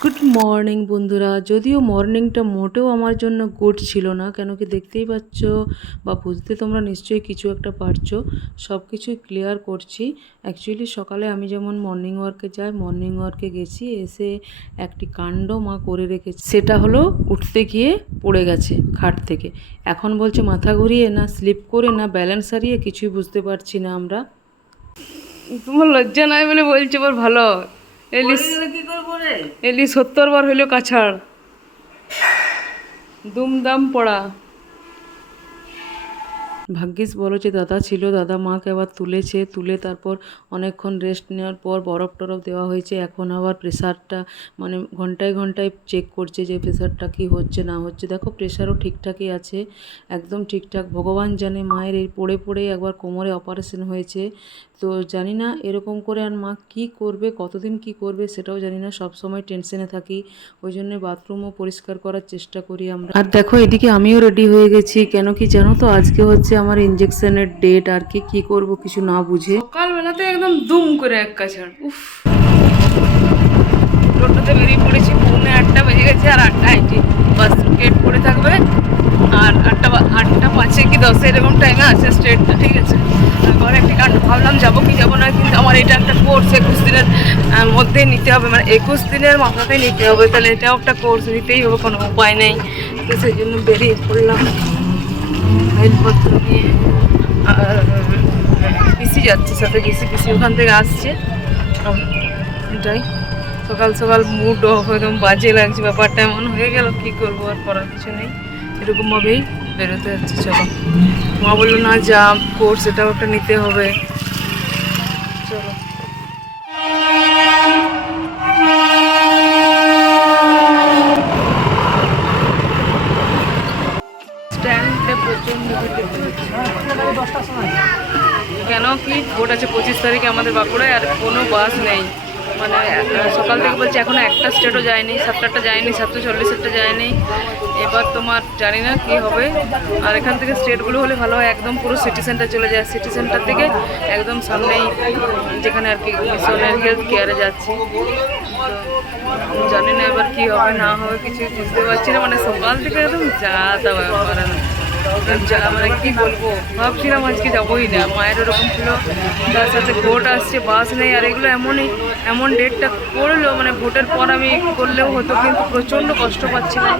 Good morning বন্ধুরা। যদিও মর্নিংটা মোটেও আমার জন্য গুড ছিল না, কেন কি দেখতেই পাচ্ছ, বা বুঝতে তোমরা নিশ্চয়ই কিছু একটা পারছ সব কিছুই ক্লিয়ার করছি। অ্যাকচুয়ালি সকালে আমি যেমন মর্নিং ওয়ার্কে যাই মর্নিং ওয়ার্কে গেছি, এসে একটি কাণ্ড মা করে রেখেছে। সেটা হলো উঠতে গিয়ে পড়ে গেছে, খাট থেকে। এখন বলছে মাথা ঘুরিয়ে না স্লিপ করে না ব্যালেন্স হারিয়ে কিছুই বুঝতে পারছি না আমরা। তোমার লজ্জা নাই বলে বলছে বল ভালো। এলি এলি সত্তর বার হইল কাছাড়। দুমদাম পড়া। ভাগ্যিস বলো যে দাদা ছিল, দাদা মাকে আবার তুলেছে, তুলে তারপর অনেকক্ষণ রেস্ট নেওয়ার পর বরফ টরফ দেওয়া হয়েছে, এখন আবার প্রেশারটা মানে ঘন্টায় ঘন্টায় চেক করছে যে প্রেশারটা কি হচ্ছে, না হচ্ছে। দেখো প্রেশারও ঠিকঠাকই আছে, একদম ঠিকঠাক। ভগবান জানে মায়ের এই পড়ে পড়ে একবার কোমরে অপারেশন হয়েছে। তো জানি না এরকম করে আর মা কি করবে, কতদিন কি করবে সেটাও জানি না সব সময় টেনশনে থাকি। ওই জন্য বাথরুমও পরিষ্কার করার চেষ্টা করি আমরা। আর দেখো, এদিকে আমিও রেডি হয়ে গেছি। কেন কি জানো তো, আজকে হচ্ছে আমার ইঞ্জেকশনের ডেট আর কি কি করব কিছু না বুঝে। সকালবেলাতে একদম দুম করে এক কাছাড় উফ। টোটোতে বেরিয়ে পড়েছি, পৌনে আটটা বেজে গেছে আর আটটা আইটি বাস গেট পড়ে থাকবে। আর আটটা আটটা পাঁচে কি দশে এরকম টাইমে আছে স্ট্রেটটা ঠিক আছে? তারপরে একটা কারণ, ভাবলাম যাব কি যাব না, কিন্তু আমার এটা একটা কোর্স একুশ দিনের মধ্যে নিতে হবে। মানে একুশ দিনের মাথাতেই নিতে হবে, তাহলে এটাও একটা কোর্স নিতেই হবে, কোনো উপায় নেই। তো সেই জন্য বেরিয়ে পড়লাম। পিসি যাচ্ছে, সাথে পিসি ওখান থেকে আসছে। এটাই। সকাল সকাল মুড অফ একদম বাজে লাগছে, ব্যাপারটা এমন হয়ে গেল, কি করব আর করার কিছু নেই। এরকমভাবেই বেরোতে যাচ্ছে চলো। মা বলল, না, যা কোর্স এটাও একটা নিতে হবে। চলো। কেন কি? ভোট আছে পঁচিশ তারিখে আমাদের বাঁকুড়ায় আর কোনো বাস নেই। মানে সকাল থেকে বলছে এখনও একটা স্টেটও যায়নি সাতটাটা যায়নি, সাতটা চল্লিশেরটা যায়নি। এবার তোমার জানি না কি হবে। আর এখান থেকে স্টেটগুলো হলে ভালো হয়, একদম পুরো সিটি সেন্টার চলে যায়। সিটি সেন্টার থেকে একদম সামনেই যেখানে আর কি মিশনের হেলথ কেয়ারে যাচ্ছি। জানি না এবার কী হবে, না হবে কিছু বুঝতে পারছি না। মানে সকাল থেকে একদম যা তা মানে কি বলব? ভাবছিলাম আজকে যাবোই না। মায়ের ওরকম ছিল। তার সাথে ভোট আসছে, বাস নেই। আর এগুলো এমনই, এমন ডেটটা করল মানে ভোটের পর আমি করলেও হতো, কিন্তু প্রচণ্ড কষ্ট পাচ্ছিলাম।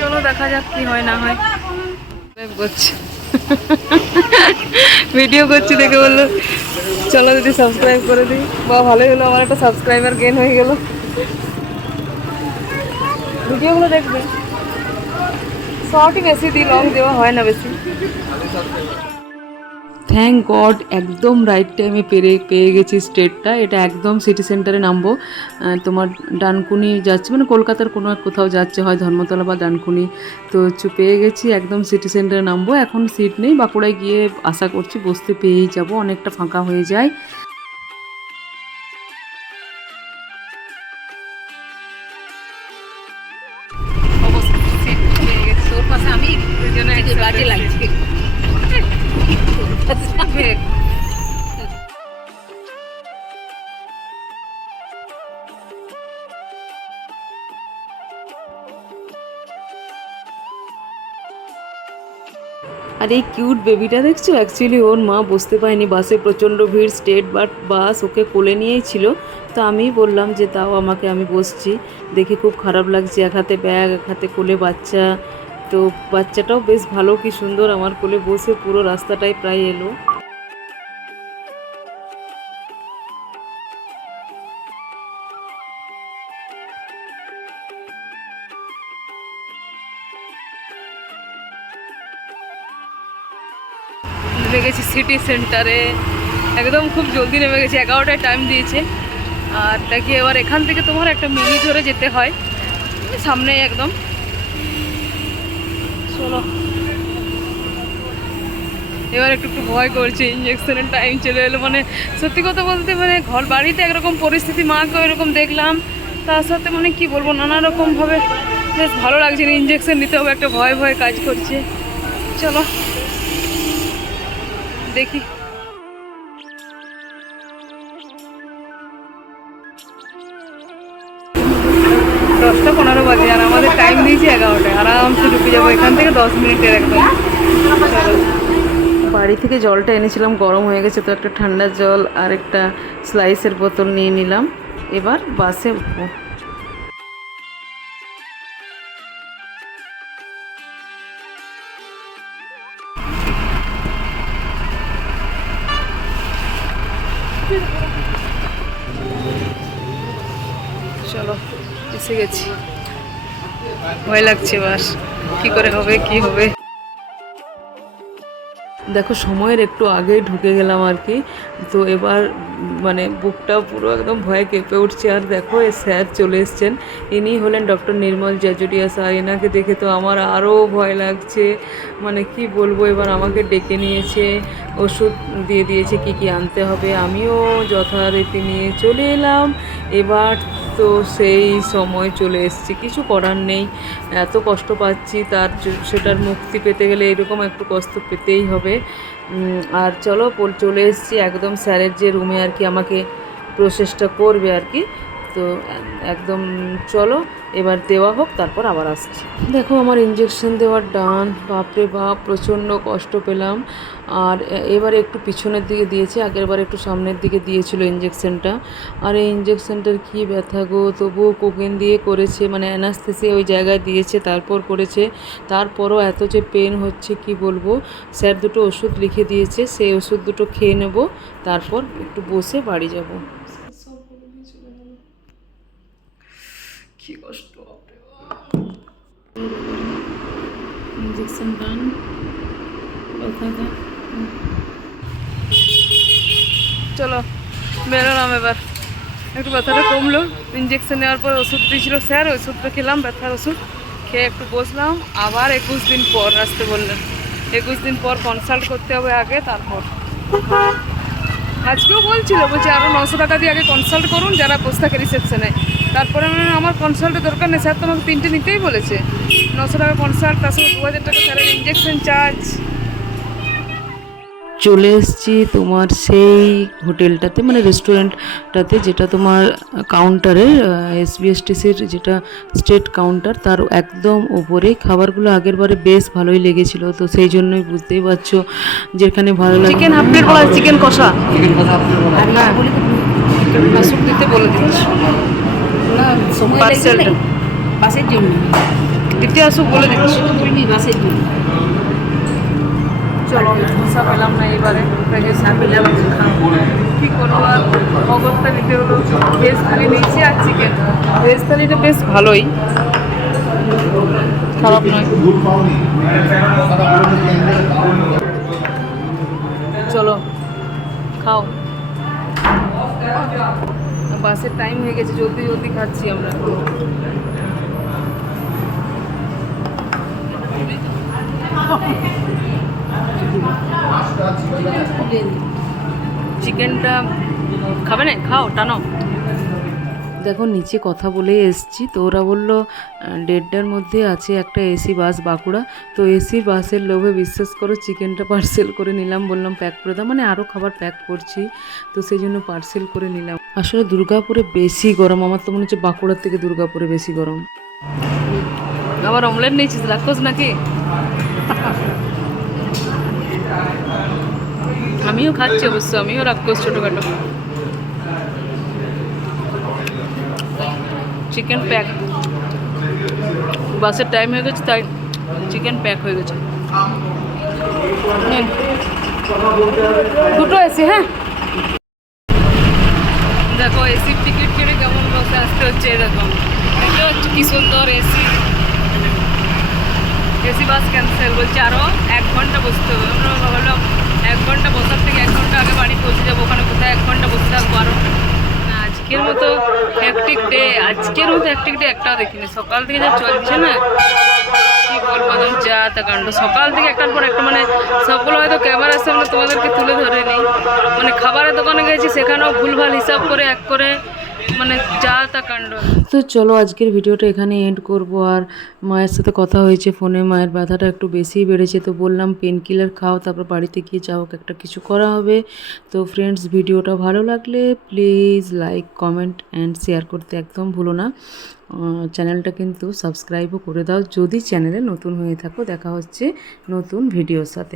চলো দেখা যাক কি হয়, না হয়। করছি। ভিডিও করছি দেখে বলল, চলো যদি সাবস্ক্রাইব করে দিই। বা ভালোই হলো। আমার একটা সাবস্ক্রাইবার গেন হয়ে গেল। ভিডিওগুলো দেখবে। শর্টই বেশি দিই লং দেওয়া হয় না বেশি। থ্যাংক গড একদম রাইট টাইমে পেরে, পেয়ে গেছি স্টেটটা এটা একদম সিটি সেন্টারে নামবো। তোমার ডানকুনি যাচ্ছে মানে কলকাতার কোনো এক কোথাও যাচ্ছে, হয় ধর্মতলা বা ডানকুনি। তো পেয়ে গেছি, একদম সিটি সেন্টারে নামবো। এখন সিট নেই, বাঁকুড়ায় গিয়ে আশা করছি বসতে পেয়েই যাব। অনেকটা ফাঁকা হয়ে যায়। আর এই কিউট বেবিটা দেখছ? অ্যাকচুয়ালি ওর মা বসতে পায়নি বাসে প্রচণ্ড ভিড় স্টেট বাট বাস ওকে কোলে নিয়েই ছিল। তো আমি বললাম যে, তাও আমাকে আমি বসছি, দেখে খুব খারাপ লাগছে, এক হাতে ব্যাগ এক হাতে কোলে বাচ্চা। তো বাচ্চাটাও বেশ ভালো, কি সুন্দর, আমার কোলে বসে পুরো রাস্তাটাই প্রায় এলো। নেমে গেছি সিটি সেন্টারে একদম খুব জলদি নেমে গেছি, এগারোটায় টাইম দিয়েছে। আর দেখি এবার এখান থেকে তোমার একটা মিনি ধরে যেতে হয়। সামনেই একদম। চলো। এবার একটু একটু ভয় করছে ইঞ্জেকশনের টাইম চলে এলো। মানে সত্যি কথা বলতে মানে ঘর বাড়িতে একরকম পরিস্থিতি, মাকে এরকম দেখলাম। তার সাথে মানে কি বলব নানা রকমভাবে বেশ ভালো লাগছে না। ইঞ্জেকশন নিতে হবে, একটা ভয় ভয় কাজ করছে। চলো। দেখি। দশটা পনেরো বাজে আর আমাদের টাইম দিয়েছি এগারোটায়। আরামসে ঢুকে যাব। এখান থেকে দশ মিনিটের একদম। বাড়ি থেকে জলটা এনেছিলাম, গরম হয়ে গেছে, তো একটা ঠান্ডা জল আর একটা স্লাইসের বোতল নিয়ে নিলাম। এবার বাসে উঠবো। চলো এসে গেছি। ভয় লাগছে বাস কি করে হবে কি হবে? দেখো, সময়ের একটু আগেই ঢুকে গেলাম আর কি। তো এবার মানে বুকটা পুরো একদম ভয়ে কেঁপে উঠছে। আর দেখো এ স্যার চলে এসছেন। ইনি হলেন ডক্টর নির্মল জাজুরিয়া স্যার। এনাকে দেখে তো আমার আরও ভয় লাগছে। মানে কি বলব, এবার আমাকে ডেকে নিয়েছে, ওষুধ দিয়ে দিয়েছে, কি কি আনতে হবে। আমিও যথারীতি নিয়ে চলে এলাম। এবার তো সেই সময় চলে এসেছি। কিছু করার নেই। এত কষ্ট পাচ্ছি তার সেটার মুক্তি পেতে গেলে এরকম একটু কষ্ট পেতেই হবে। আর চলো চলে এসেছি একদম স্যারের যে রুমে আর কি আমাকে প্রসেসটা করবে আর কি। তো একদম চলো, এবার দেওয়া হোক, তারপর আবার আসছি। দেখো আমার ইঞ্জেকশন দেওয়ার ডান বাপরে বাপ, প্রচণ্ড কষ্ট পেলাম। আর এবারে একটু পিছনের দিকে দিয়েছে, আগের বার একটু সামনের দিকে দিয়েছিল ইঞ্জেকশনটা আর এই ইঞ্জেকশনটার কী ব্যথা গো? তবুও কোকেন দিয়ে করেছে মানে অ্যানাস্থেসিয়া ওই জায়গায় দিয়েছে, তারপর করেছে। তারপরও এত যে পেন হচ্ছে, কি বলব? স্যার দুটো ওষুধ লিখে দিয়েছে, সেই ওষুধ দুটো খেয়ে নেব, তারপর একটু বসে বাড়ি যাব। কি কষ্ট ইঞ্জেকশন ডান চলো বেরোলাম এবার একটু ব্যথাটা কমলো ইঞ্জেকশন নেওয়ার পর ওষুধ দিয়েছিল স্যার ওষুধটা খেলাম ব্যথার ওষুধ খেয়ে একটু বসলাম আবার একুশ দিন পর আসতে বললেন একুশ দিন পর কনসাল্ট করতে হবে আগে তারপর আজকেও বলছিল, বলছি আরও নশো টাকা দিয়ে আগে কনসাল্ট করুন, যারা বসে থাকে রিসেপশনে তারপরে আমার কনসাল্টের দরকার নেই। স্যার তোমাকে তিনটে নিতেই বলেছে। নশো টাকা কনসাল্ট তার সঙ্গে দু হাজার টাকা স্যারের ইঞ্জেকশন চার্জ চলে এসেছি তোমার সেই হোটেলটাতে মানে রেস্টুরেন্টটাতে যেটা তোমার কাউন্টারে এসবিএসটিসির যেটা স্টেট কাউন্টার তার একদম ওপরে। খাবারগুলো আগের বারে বেশ ভালোই লেগেছিল তো সেই জন্যই বুঝতেই পারছ যেখানে ভালো লাগে। চিকেন হাফ প্লেট বলা চিকেন কষা। আসুক দিতে বলে দিচ্ছি। না সময় লাগবে পার্সেলটা। না বাসের জন্য। দিতে আসুক বলে দিচ্ছি। বাসের জন্য। চলো কষা পেলাম না এবারে পেলাম কি করব আর? অগত্যা নিতে হলো। ভেজ থালি নিয়েছি আর চিকেন ভেজ থালিটা বেশ ভালোই। খারাপ নয়। চলো, খাও। বাসের টাইম হয়ে গেছে, জলদি জলদি খাচ্ছি আমরা। চিকেনটা খাবে না? খাও টানো। দেখো নিচে কথা বলে এসছি। তো ওরা বলল দেড়টার মধ্যে আছে একটা এসি বাস বাঁকুড়া। তো এসি বাসের লোভে বিশ্বাস করো চিকেনটা পার্সেল করে নিলাম বললাম প্যাক করে দাও। মানে আরও খাবার প্যাক করছি। তো সেই জন্য পার্সেল করে নিলাম। আসলে দুর্গাপুরে বেশি গরম। আমার তো মনে হচ্ছে বাঁকুড়ার থেকে দুর্গাপুরে বেশি গরম। আবার অমলেট নিয়েছিস রাক্ষস নাকি? খাচ্ছি অবশ্য আমিও রাক্ষস ছোটোখাটো। চিকেন প্যাক বাসের টাইম হয়ে গেছে, তাই চিকেন প্যাক হয়ে গেছে। দুটো এসি হ্যাঁ? দেখো এসির টিকিট কেটে কেমন বসে আসতে হচ্ছে এরকম দেখতে হচ্ছে কি সুন্দর এসি এসি বাস ক্যান্সেল বলছে আরও এক ঘণ্টা বসতে হবে। আমরা ভাবলাম এক ঘণ্টা বসার থেকে এক ঘণ্টা আগে বাড়ি পৌঁছে যাব। ওখানে কোথায় এক ঘণ্টা বসে থাকব আরও আজকের মতো হ্যাকটিক ডে আজকের মতো হ্যাকটিক ডে একটাও দেখিনি। সকাল থেকে যা চলছে না, কি বলব যা তা কাণ্ড। সকাল থেকে একটার পর একটা মানে সবগুলো হয়তো ক্যামেরার সামনে তোমাদেরকে তুলে ধরে নেই। মানে খাবারের দোকানে গেছি, সেখানেও ভুলভাল হিসাব করে, এক করে মানে যা তা কাণ্ড। তো চলো আজকের ভিডিওটা এখানে এন্ড করব। আর মায়ের সাথে কথা হয়েছে ফোনে, মায়ের ব্যথাটা একটু বেশিই বেড়েছে। তো বললাম পেন কিলার খাও, তারপর বাড়িতে গিয়ে যা হোক একটা কিছু করা হবে। তো ফ্রেন্ডস ভিডিওটা ভালো লাগলে please like comment and share করতে একদম ভুলো না। চ্যানেলটা কিন্তু সাবস্ক্রাইবও করে দাও। যদি চ্যানেলে নতুন হয়ে থাকো, দেখা হচ্ছে নতুন ভিডিওর সাথে।